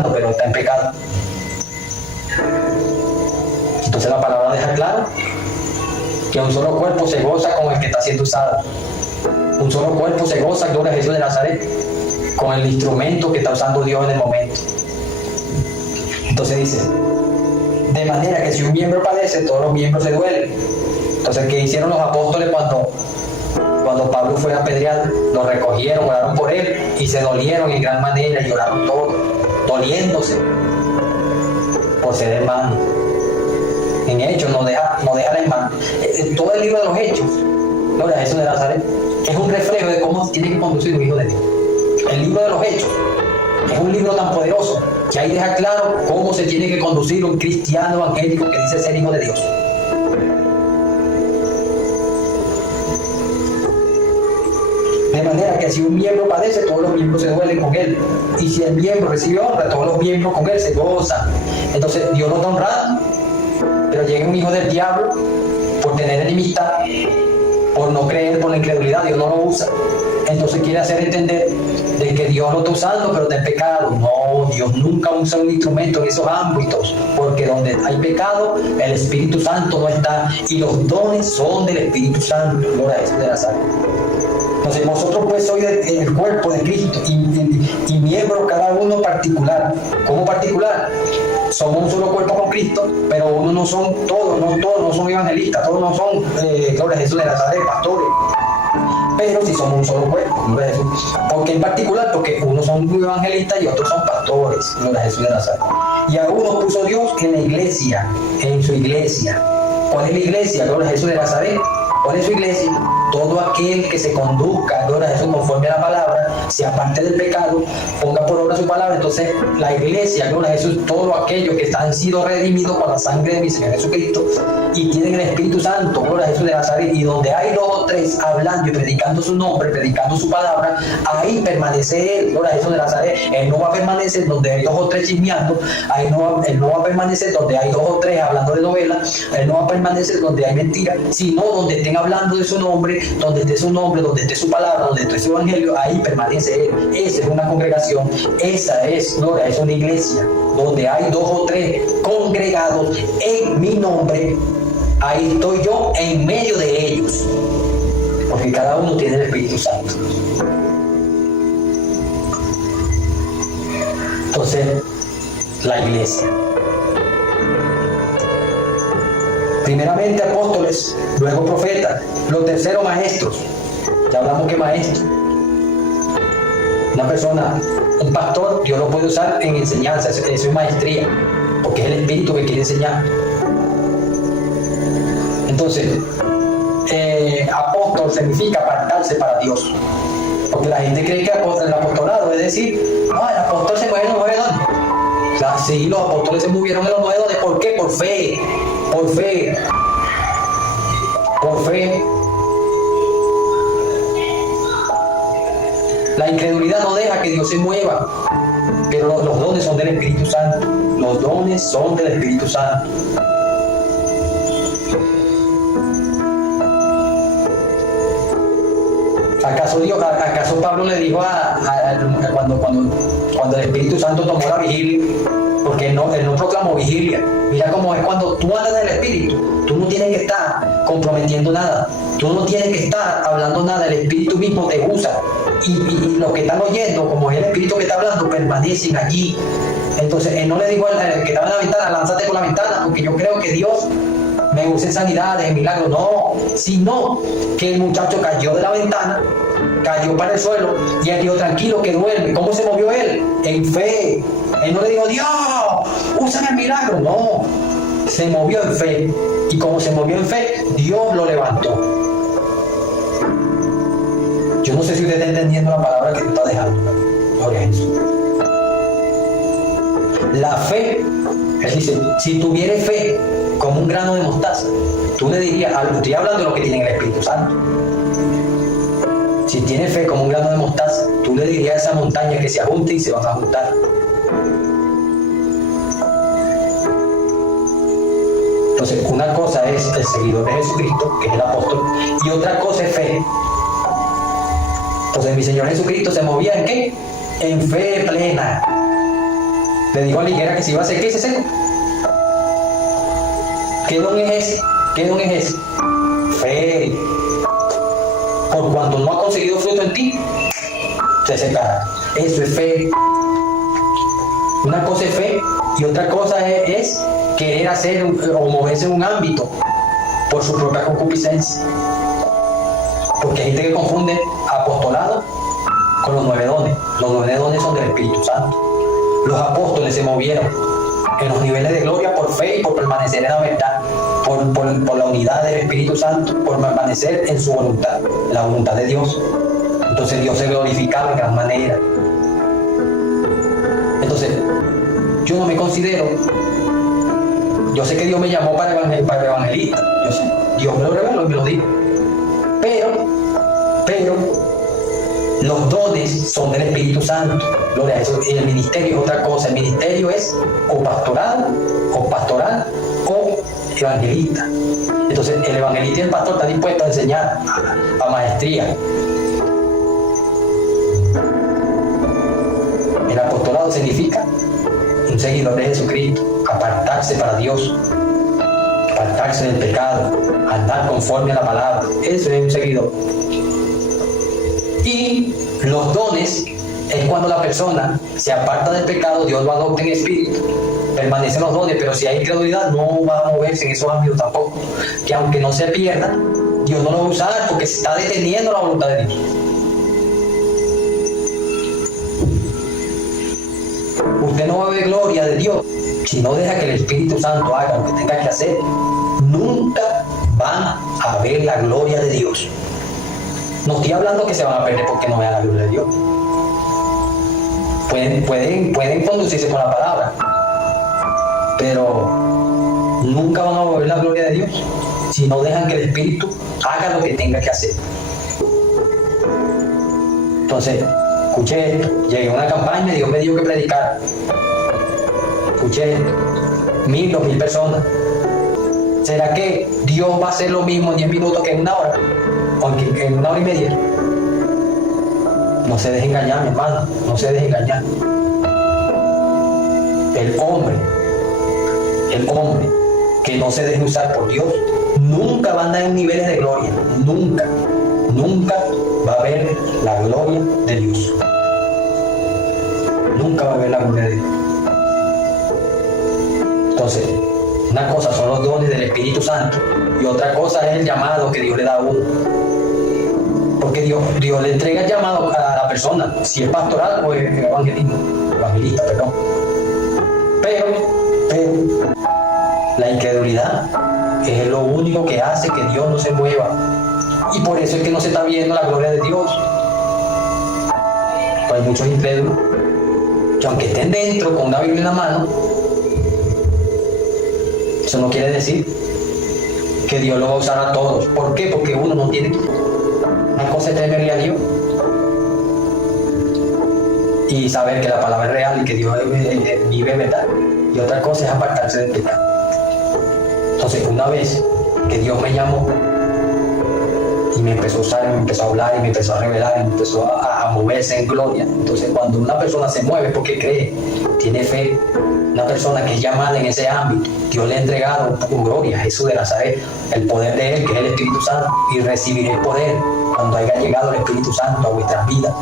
pero está en pecado. Entonces la palabra deja claro que un solo cuerpo se goza con el que está siendo usado. Un solo cuerpo se goza, gloria a Jesús de Nazaret, con el instrumento que está usando Dios en el momento. Entonces dice, de manera que si un miembro padece, todos los miembros se duelen. Entonces, ¿qué hicieron los apóstoles cuando Pablo fue apedreado? Lo recogieron, oraron por él y se dolieron en gran manera y lloraron todos, doliéndose por ser hermano. En Hechos nos deja la hermana. Todo el libro de los Hechos, gloria a Jesús de Nazaret, es un reflejo de cómo se tiene que conducir un hijo de Dios. El libro de los Hechos es un libro tan poderoso que ahí deja claro cómo se tiene que conducir un cristiano evangélico que dice ser hijo de Dios. De manera que si un miembro padece, todos los miembros se duelen con él. Y si el miembro recibe honra, todos los miembros con él se gozan. Entonces Dios lo está honrando, pero llega un hijo del diablo por tener enemistad, por no creer, por la incredulidad, Dios no lo usa. Entonces quiere hacer entender de que Dios lo está usando, pero está en pecado. No, Dios nunca usa un instrumento en esos ámbitos, porque donde hay pecado, el Espíritu Santo no está, y los dones son del Espíritu Santo. Gloria a Jesús de Nazaret. Entonces vosotros pues sois el cuerpo de Cristo y miembros cada uno particular. ¿Cómo particular? Somos un solo cuerpo con Cristo, pero uno no son todos no son evangelistas, todos no son, gloria a Jesús de Nazaret, pastores. Pero si somos un solo cuerpo, gloria a Jesús. ¿Por qué en particular? Porque unos son evangelistas y otros son pastores, gloria a Jesús de Nazaret. Y a uno puso Dios en la iglesia, en su iglesia. ¿Cuál es la iglesia? Gloria a Jesús de Nazaret. ¿Cuál es su iglesia? Todo aquel que se conduzca, gloria a Jesús, conforme a la palabra, se aparte del pecado, ponga por obra su palabra. Entonces la iglesia, gloria a Jesús, todos aquellos que han sido redimidos con la sangre de mi Señor Jesucristo y tienen el Espíritu Santo, gloria a Jesús de Nazaret, y donde hay 2 o 3 hablando y predicando su nombre, predicando su palabra, ahí permanece Él, gloria a Jesús de Nazaret. Él no va a permanecer donde hay 2 o 3 chismeando, Él no va a permanecer donde hay 2 o 3 hablando de novelas, Él no va a permanecer donde hay mentiras, sino donde estén hablando de su nombre, donde esté su nombre, donde esté su palabra, donde esté su evangelio, ahí permanece Él. Esa es una congregación, esa es, gloria, es una iglesia, donde hay 2 o 3 congregados en mi nombre, ahí estoy yo en medio de ellos, porque cada uno tiene el Espíritu Santo. Entonces, la iglesia. Primeramente apóstoles, luego profetas, lo tercero maestros. Ya hablamos que maestro. Una persona, un pastor, Dios lo puede usar en enseñanza, eso es maestría, porque es el Espíritu que quiere enseñar. Entonces, apóstol significa apartarse para Dios. Porque la gente cree que el apostolado es decir, no, el apóstol se mueve en los 9 dones. O sea, sí, los apóstoles se movieron en los 9 dones. ¿Por qué? Por fe. Por fe. Por fe. La incredulidad no deja que Dios se mueva. Pero los dones son del Espíritu Santo. Los dones son del Espíritu Santo. ¿Acaso Pablo le dijo cuando el Espíritu Santo tomó la vigilia? Porque él no proclamó vigilia. Mira cómo es cuando tú andas en el Espíritu. Tú no tienes que estar comprometiendo nada. Tú no tienes que estar hablando nada. El Espíritu mismo te usa. Y los que están oyendo, como es el Espíritu que está hablando, permanecen allí. Entonces, él no le dijo al que estaba en la ventana, lánzate por la ventana, porque yo creo que Dios me use en sanidades, en milagros. No, sino que el muchacho cayó de la ventana, cayó para el suelo y él dijo, tranquilo, que duerme. ¿Cómo se movió él? En fe. Él no le dijo, Dios, úsame el milagro. No, se movió en fe. Y como se movió en fe, Dios lo levantó. Yo no sé si usted está entendiendo la palabra que te está dejando. Gloria a Jesús. La fe, él dice, si tuviere fe como un grano de mostaza, tú le dirías, estoy hablando de lo que tiene el Espíritu Santo. Si tiene fe como un grano de mostaza, tú le dirías a esa montaña que se ajunte y se van a juntar. Entonces, una cosa es el seguidor de Jesucristo, que es el apóstol, y otra cosa es fe. Entonces, mi Señor Jesucristo se movía ¿en qué? En fe plena. Le dijo a la higuera que se iba a secar y se secó. ¿Qué don es ese? ¿Qué don es ese? Fe. Por cuanto no ha conseguido fruto en ti, se secará. Eso es fe. Una cosa es fe y otra cosa es querer hacer o moverse en un ámbito por su propia concupiscencia. Porque hay gente que confunde apostolado con los 9 dones. Los 9 dones son del Espíritu Santo. Los apóstoles se movieron en los niveles de gloria por fe y por permanecer en la verdad, por la unidad del Espíritu Santo, por permanecer en su voluntad, la voluntad de Dios. Entonces Dios se glorificaba en gran manera. Entonces, yo no me considero, yo sé que Dios me llamó para evangelista, yo sé, Dios me lo reveló y me lo dijo, pero los dones son del Espíritu Santo. Gloria a eso. Y el ministerio es otra cosa. El ministerio es o pastoral o evangelista. Entonces el evangelista y el pastor están dispuestos a enseñar a maestría. El apostolado significa un seguidor de Jesucristo, apartarse para Dios, apartarse del pecado, andar conforme a la palabra. Eso es un seguidor. Y los dones es cuando la persona se aparta del pecado, Dios lo adopta en espíritu, permanecen los dones, pero si hay incredulidad no va a moverse en esos ámbitos tampoco. Que aunque no se pierda, Dios no lo va a usar porque se está deteniendo la voluntad de Dios. Usted no va a ver gloria de Dios si no deja que el Espíritu Santo haga lo que tenga que hacer. Nunca van a ver la gloria de Dios. No estoy hablando que se van a perder porque no vean la gloria de Dios. Pueden conducirse con la palabra, pero nunca van a ver la gloria de Dios si no dejan que el Espíritu haga lo que tenga que hacer. Entonces, escuché esto, llegué a una campaña y Dios me dijo que predicara. Escuché esto, 1000, 2000 personas. ¿Será que Dios va a hacer lo mismo en 10 minutos que en 1 hora? O en 1 hora y media. No se deje engañar, mi hermano, no se deje engañar. El hombre que no se deje usar por Dios, nunca va a andar en niveles de gloria, nunca va a ver la gloria de Dios. Nunca va a ver la gloria de Dios. Entonces, una cosa son los dones del Espíritu Santo y otra cosa es el llamado que Dios le da a uno. Porque Dios le entrega el llamado a la persona, si es pastoral o es evangelista, perdón. Pero la incredulidad es lo único que hace que Dios no se mueva. Y por eso es que no se está viendo la gloria de Dios. Pues hay muchos incrédulos que aunque estén dentro con una Biblia en la mano, eso no quiere decir que Dios lo va a usar a todos. ¿Por qué? Porque uno no tiene. Una cosa es temerle a Dios y saber que la palabra es real y que Dios vive verdad. Y otra cosa es apartarse del pecado. Entonces, una vez que Dios me llamó y me empezó a usar, y me empezó a hablar, y me empezó a revelar, y me empezó a moverse en gloria. Entonces, cuando una persona se mueve porque cree, tiene fe, una persona que es llamada en ese ámbito, Dios le ha entregado con gloria a Jesús de Nazaret, el poder de Él, que es el Espíritu Santo, y recibiré el poder cuando haya llegado el Espíritu Santo a vuestras vidas.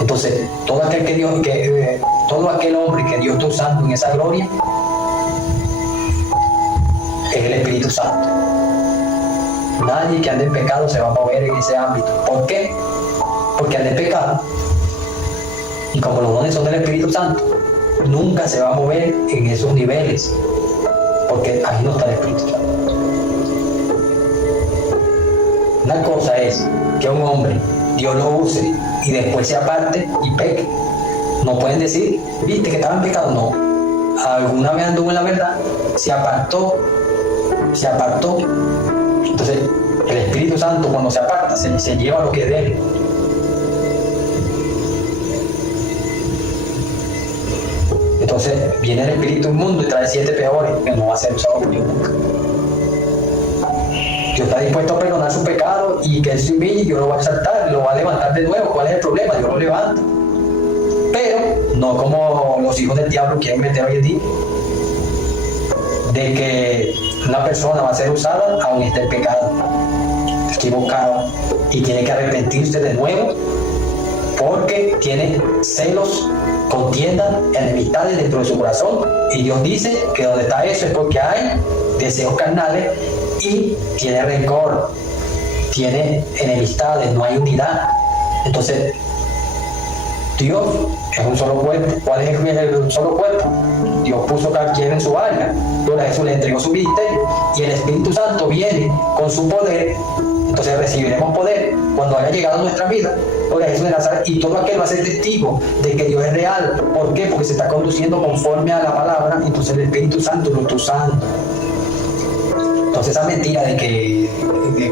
Entonces, todo aquel hombre que Dios está usando en esa gloria es el Espíritu Santo. Nadie que ande en pecado se va a mover en ese ámbito. ¿Por qué? Porque ande en pecado. Y como los dones son del Espíritu Santo, nunca se va a mover en esos niveles. Porque ahí no está el Espíritu Santo. Una cosa es que un hombre, Dios lo use y después se aparte y peque. No pueden decir, viste que estaba en pecado. No. Alguna vez anduvo en la verdad, se apartó. Entonces, el Espíritu Santo cuando se aparta, se lleva lo que es de Él. Entonces, viene el espíritu inmundo y trae 7 peores, que no va a ser usado por Dios nunca. Dios está dispuesto a perdonar su pecado y que Él se humille y Dios lo va a exaltar, lo va a levantar de nuevo. ¿Cuál es el problema? Dios lo levanta. Pero No como los hijos del diablo quieren meter hoy en día, de que una persona va a ser usada aún esté en pecado, equivocada, y tiene que arrepentirse de nuevo porque tiene celos, contienda, enemistades dentro de su corazón. Y Dios dice que donde está eso es porque hay deseos carnales y tiene rencor, tiene enemistades, no hay unidad. Entonces, Dios es un solo cuerpo. ¿Cuál es el solo cuerpo? Dios puso cada quien en su área. Gloria a Jesús, le entregó su ministerio y el Espíritu Santo viene con su poder. Entonces recibiremos poder cuando haya llegado a nuestra vida. Gloria a Jesús de Nazaret, y todo aquel va a ser testigo de que Dios es real. ¿Por qué? Porque se está conduciendo conforme a la palabra. Entonces el Espíritu Santo lo está usando. Entonces esa mentira de que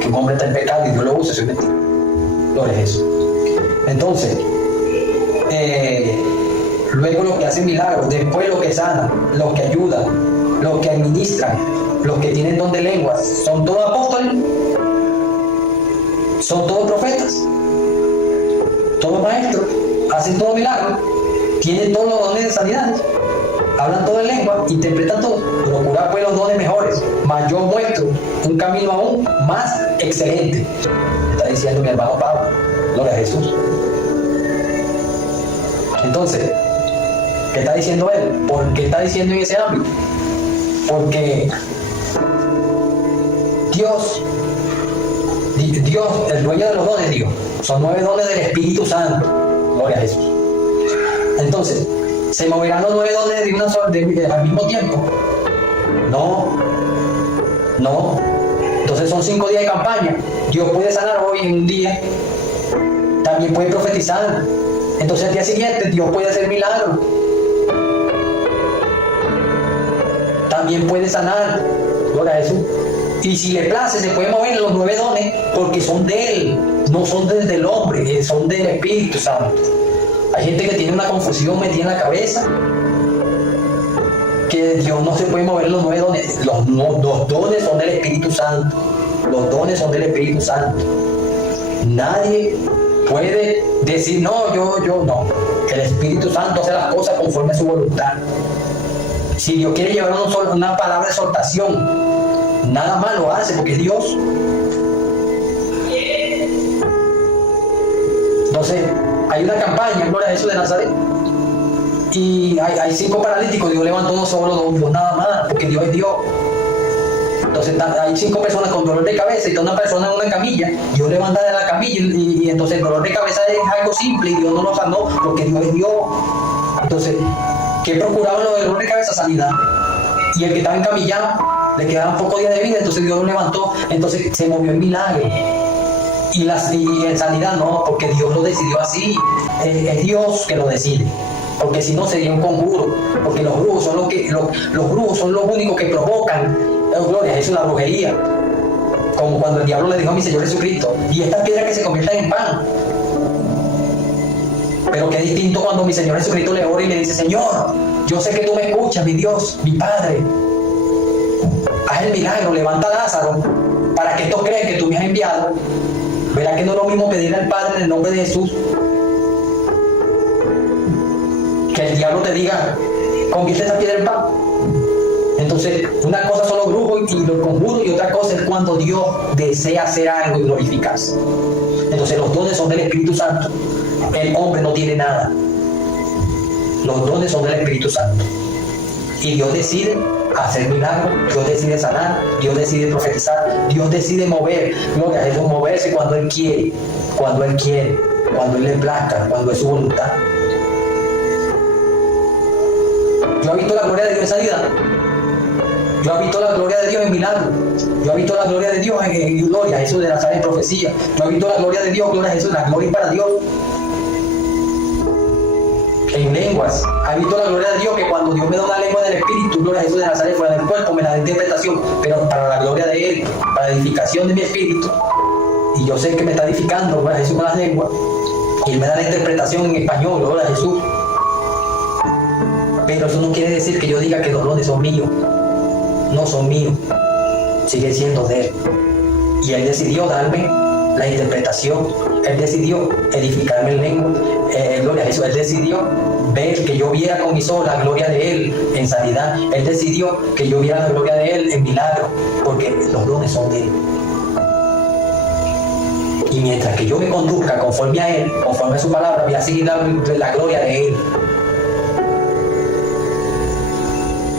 un hombre está en pecado y Dios lo usa, eso es mentira. Gloria a Jesús. Entonces, luego los que hacen milagros, después los que sanan, los que ayudan, los que administran, los que tienen don de lenguas, ¿son todos apóstoles? ¿Son todos profetas? ¿Todos maestros? ¿Hacen todo milagro? ¿Tienen todos los dones de sanidad? ¿Hablan todo en lengua? ¿Interpretan todo? Procurad pues los dones mejores, mas yo muestro un camino aún más excelente. Está diciendo mi hermano Pablo. Gloria a Jesús. Entonces, ¿qué está diciendo él? ¿Por qué está diciendo en ese ámbito? Porque Dios, el dueño de los dones, Dios, son 9 dones del Espíritu Santo. Gloria a Jesús. Entonces, ¿se moverán los 9 dones de una sola, al mismo tiempo? No. Entonces son 5 días de campaña. Dios puede sanar hoy en un día. También puede profetizar. Entonces al día siguiente Dios puede hacer milagros. También puede sanar. Gloria a Jesús. Y si le place, se puede mover los 9 dones porque son de Él, no son del hombre, son del Espíritu Santo. Hay gente que tiene una confusión metida en la cabeza, que Dios no se puede mover los 9 dones. Los dones son del Espíritu Santo. Los dones son del Espíritu Santo. Nadie puede decir, no, yo no. El Espíritu Santo hace las cosas conforme a su voluntad. Si Dios quiere llevar una palabra de exhortación, nada más lo hace porque es Dios. Entonces, hay una campaña, Gloria a Jesús de Nazaret, y hay 5 paralíticos. Dios levantó uno solo, 2 nada más, porque Dios es Dios. Entonces hay 5 personas con dolor de cabeza y está una persona en una camilla. Dios levanta de la camilla y entonces el dolor de cabeza es algo simple y Dios no lo sanó porque Dios es Dios. Entonces, ¿qué procuraban los dolores de cabeza? Sanidad. Y el que estaba encamillado le quedaban pocos días de vida, entonces Dios lo levantó. Entonces se movió el milagro. Y en sanidad no, porque Dios lo decidió así. Es Dios que lo decide. Porque si no sería un conjuro. Porque los brujos son los brujos son los únicos que provocan. Gloria, es una brujería. Como cuando el diablo le dijo a mi Señor Jesucristo, y estas piedras que se conviertan en pan. Pero qué distinto cuando mi Señor Jesucristo le ora y le dice, Señor, yo sé que tú me escuchas, mi Dios, mi Padre. Haz el milagro, levanta a Lázaro, para que estos crean que tú me has enviado. ¿Verá que no es lo mismo pedirle al Padre en el nombre de Jesús? Que el diablo te diga, convierte esa piedra en pan. Entonces, una cosa son los brujos y los conjuros, y otra cosa es cuando Dios desea hacer algo y glorificarse. Entonces, los dones son del Espíritu Santo. El hombre no tiene nada. Los dones son del Espíritu Santo. Y Dios decide hacer milagros, Dios decide sanar, Dios decide profetizar, Dios decide mover. Gloria a Jesús, moverse cuando Él quiere, cuando Él le plazca, cuando es su voluntad. Yo he visto la gloria de Dios en sanidad. Yo he visto la gloria de Dios en milagros. Yo he visto la gloria de Dios en gloria, Jesús de Nazaret en profecía. Yo he visto la gloria de Dios, gloria a Jesús, la gloria para Dios. En lenguas. He visto la gloria de Dios que cuando Dios me da una lengua del Espíritu, gloria a Jesús de Nazaret, fuera del cuerpo, me da interpretación, pero para la gloria de Él, para la edificación de mi espíritu. Y yo sé que me está edificando, gloria a Jesús, con las lenguas. Y Él me da la interpretación en español, gloria a Jesús. Pero eso no quiere decir que yo diga que los dones son míos. No son míos. Siguen siendo de Él. Y Él decidió darme la interpretación. Él decidió edificarme en lengua. gloria a Jesús, Él decidió ver que yo viera con mis ojos la gloria de Él en sanidad. Él decidió que yo viera la gloria de Él en milagro, porque los dones son de Él. Y mientras que yo me conduzca conforme a Él, conforme a su palabra, voy a seguir dando la gloria de Él.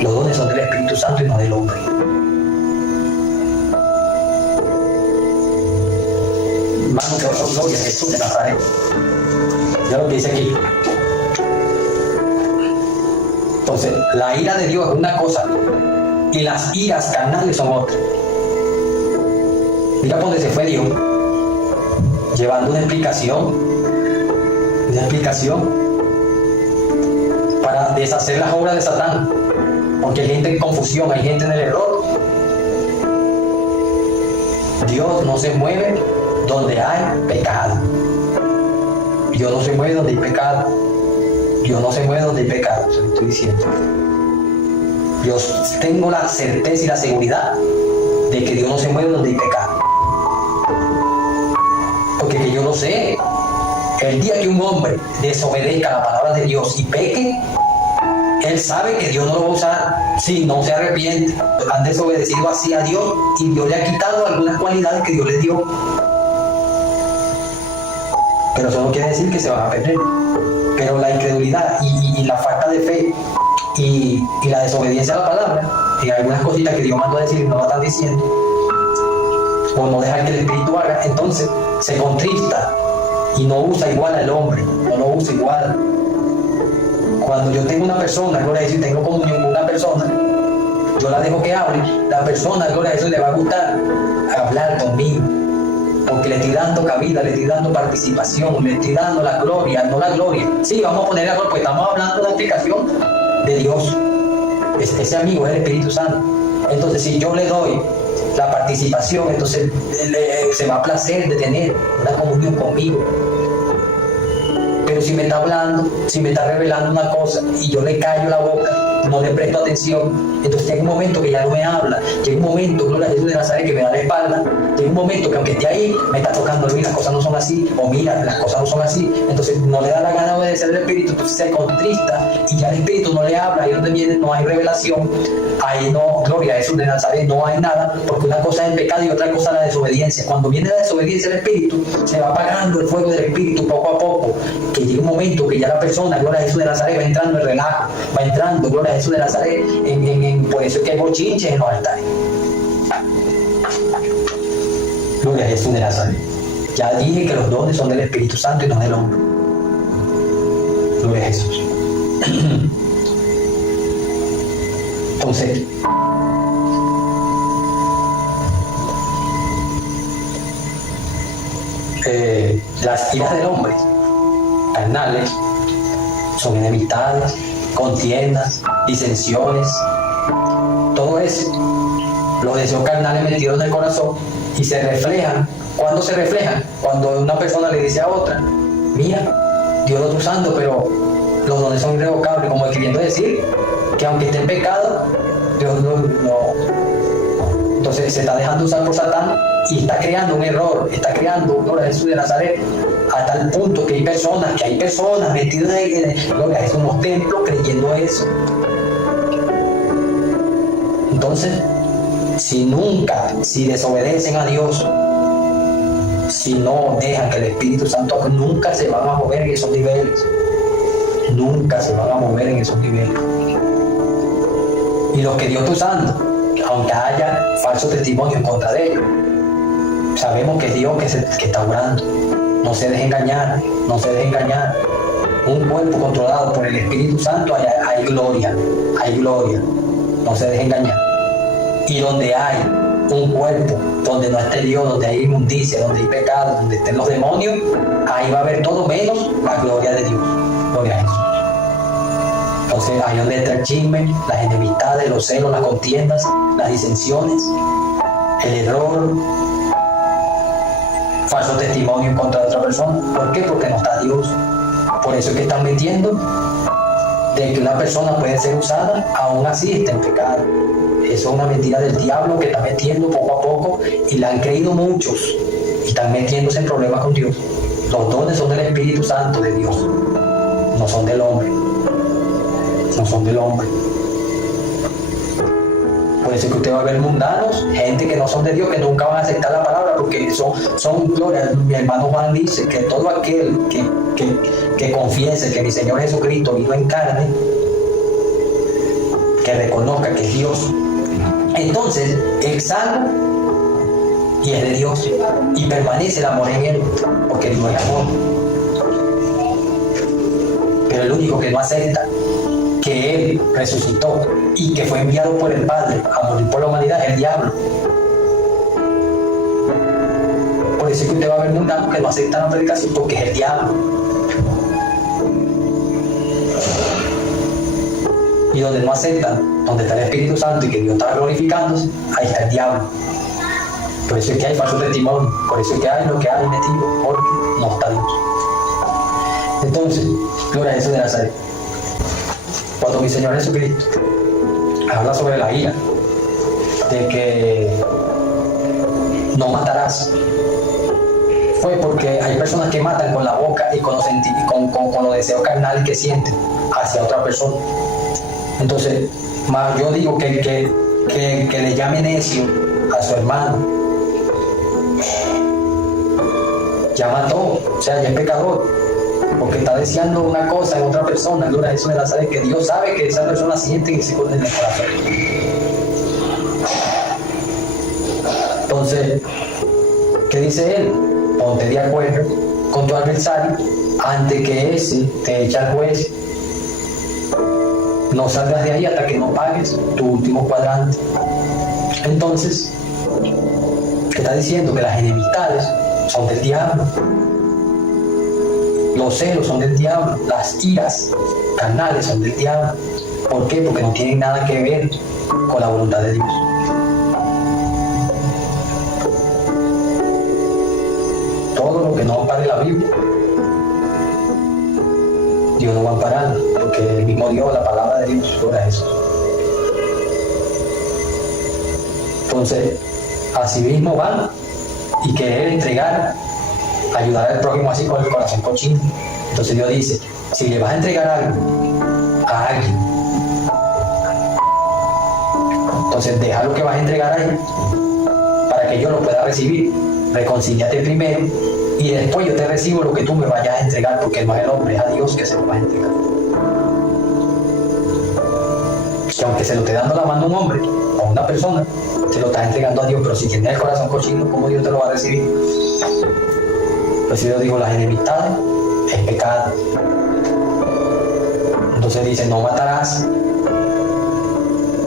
Los dones son del Espíritu Santo y no del hombre. Vamos a otra gloria a Jesús de Nazaret. Ya lo que dice aquí. Entonces, la ira de Dios es una cosa y las iras carnales son otra. Mira por dónde se fue Dios, llevando una explicación para deshacer las obras de Satán, porque hay gente en confusión, hay gente en el error. Dios no se mueve donde hay pecado. Dios no se mueve donde hay pecado. Dios no se mueve donde hay pecado, se lo estoy diciendo. Yo tengo la certeza y la seguridad de que Dios no se mueve donde hay pecado. Porque que yo lo sé. El día que un hombre desobedezca la palabra de Dios y peque, él sabe que Dios no lo va a usar si no se arrepiente. Han desobedecido así a Dios y Dios le ha quitado algunas cualidades que Dios le dio. Pero eso no quiere decir que se van a perder. Pero la incredulidad y la falta de fe y la desobediencia a la palabra, y algunas cositas que Dios mandó a decir y no la están diciendo, o no dejar que el Espíritu haga, entonces se contrista y no usa igual al hombre, no lo usa igual. Cuando yo tengo una persona, gloria a Dios, tengo comunión con una persona, yo la dejo que hable, la persona, gloria a Dios, le va a gustar hablar conmigo, porque le estoy dando cabida, le estoy dando participación, le estoy dando la gloria, no la gloria. Sí, vamos a poner error, pues estamos hablando de una explicación de Dios. Ese amigo es el Espíritu Santo. Entonces, si yo le doy la participación, entonces se va a placer de tener una comunión conmigo. Pero si me está hablando, si me está revelando una cosa y yo le callo la boca, no le presto atención, entonces llega un momento que ya no me habla, llega un momento, gloria a Jesús de Nazaret, que me da la espalda, llega un momento que aunque esté ahí, me está tocando, mira, las cosas no son así, o mira, las cosas no son así, entonces no le da la gana de obedecer al Espíritu, entonces se contrista y ya el Espíritu no le habla, ahí donde viene no hay revelación, ahí no, gloria a Jesús de Nazaret, no hay nada, porque una cosa es el pecado y otra cosa es la desobediencia. Cuando viene la desobediencia del Espíritu, se va apagando el fuego del Espíritu poco a poco, que llega un momento que ya la persona, gloria a Jesús de Nazaret, va entrando en relajo, va entrando, gloria a Jesús de Nazaret, por eso es que hay bochinches en los altares. Gloria a Jesús de Nazaret. Ya dije que los dones son del Espíritu Santo y no del hombre. Gloria a Jesús. Entonces, las iras del hombre carnales son enemistades, contiendas, disensiones, todo eso, los deseos carnales metidos en el corazón, y se reflejan. ¿Cuándo se reflejan? Cuando una persona le dice a otra, mira, Dios lo está usando, pero los dones son irrevocables, como queriendo decir que aunque esté en pecado, Dios no. Entonces se está dejando usar por Satán y está creando un error, está creando, gloria a Jesús de Nazaret, a tal punto que hay personas metidas en gloria a Jesús, en los templos creyendo eso. Entonces, si desobedecen a Dios, si no dejan que el Espíritu Santo, nunca se van a mover en esos niveles. Nunca se van a mover en esos niveles. Y los que Dios está usando, aunque haya falso testimonio en contra de ellos, sabemos que es Dios que está orando. No se deje engañar, no se deje engañar. Un cuerpo controlado por el Espíritu Santo hay gloria, no se deje engañar. Y donde hay un cuerpo, donde no esté Dios, donde hay inmundicia, donde hay pecado, donde estén los demonios, ahí va a haber todo menos la gloria de Dios. Gloria a Jesús. Entonces ahí donde está el chisme, las enemistades, los celos, las contiendas, las disensiones, el error, falso testimonio en contra de otra persona. ¿Por qué? Porque no está Dios. Por eso es que están metiendo de que una persona puede ser usada, aún así está en pecado. Eso es una mentira del diablo que está metiendo poco a poco, y la han creído muchos y están metiéndose en problemas con Dios. Los dones son del Espíritu Santo de Dios. no son del hombre. No son del hombre. Puede ser que usted va a ver mundanos, gente que no son de Dios, que nunca van a aceptar la palabra, porque son gloria. Mi hermano Juan dice que todo aquel que confiese que mi Señor Jesucristo vino en carne, que reconozca que es Dios, entonces es salvo y es de Dios, y permanece el amor en él, porque Dios es amor. Pero el único que no acepta que Él resucitó y que fue enviado por el Padre a morir por la humanidad es el diablo. Por eso es que usted va a ver mundanos que no aceptan la predicación, porque es el diablo. Y donde no aceptan, donde está el Espíritu Santo y que Dios está glorificándose, ahí está el diablo. Por eso es que hay falsos testimonios, por eso es que hay lo que hay metido, porque no está Dios. Entonces, gloria a Jesús de Nazaret. Cuando mi Señor Jesucristo habla sobre la ira, de que no matarás, fue porque hay personas que matan con la boca y con los deseos carnales que sienten hacia otra persona. Entonces, yo digo que le llame necio a su hermano. Ya mató, o sea, ya es pecador, porque está deseando una cosa en otra persona. Gloria a Jesús de Nazaret, que Dios sabe que esa persona siente que se pone en el corazón. Entonces, ¿qué dice él? Ponte de acuerdo con tu adversario antes que ese te eche al juez. No salgas de ahí hasta que no pagues tu último cuadrante. Entonces, ¿qué está diciendo? Que las enemistades son del diablo. Los celos son del diablo. Las iras carnales son del diablo. ¿Por qué? Porque no tienen nada que ver con la voluntad de Dios. Todo lo que no ampare la Biblia, Dios no va a amparar, porque el mismo Dios, la palabra de Dios, gloria a Jesús. Entonces, así mismo van y querer entregar, ayudar al prójimo así con el corazón cochino. Entonces Dios dice, si le vas a entregar algo a alguien, entonces deja lo que vas a entregar ahí para que yo lo pueda recibir. Reconcíliate primero y después yo te recibo lo que tú me vayas a entregar, porque no es el hombre, es a Dios que se lo va a entregar. Que aunque se lo esté dando la mano a un hombre o a una persona, se lo estás entregando a Dios, pero si tienes el corazón cochino, ¿cómo Dios te lo va a recibir? Pues Dios dijo, las enemistades es pecado. Entonces dice, no matarás.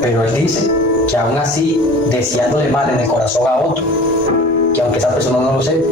Pero él dice que aún así, deseándole mal en el corazón a otro, que aunque esa persona no lo sepa,